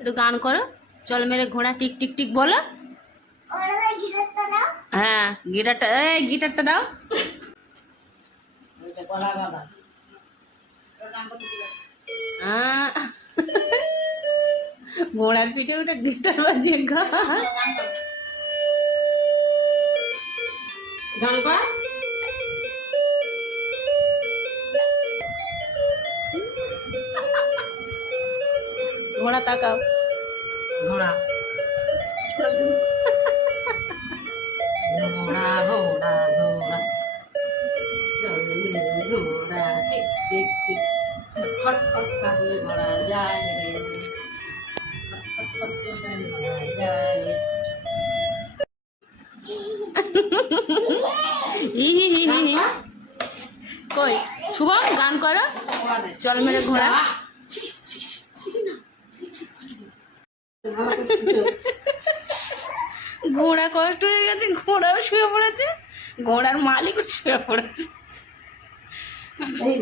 একটু গান করো। চল মেরে ঘোড়া টিক টিক টিক বলো। হ্যাঁ গিটারটা, এই গিটারটা দাও। ঘোড়ার পিঠে ওটা গিটার বাজিয়ে গা গান কর। ঘোড়া তাকাও। ঘোড়া। ঘোড়া ঘোড়া ঘোড়া। চল মেরে ঘোড়া টিক টিক টিক। ফট ফট কাটলে ঘোড়া যায় রে ফট ফট ফট কাটলে ঘোড়া যায় রে। হি হি হি হি হি। কই? শুভম গান করো। চল মেরে ঘোড়া। ঘোড়া কষ্ট হয়ে গেছে ঘোড়াও শুয়ে পড়েছে ঘোড়ার মালিকও শুয়ে পড়েছে। এই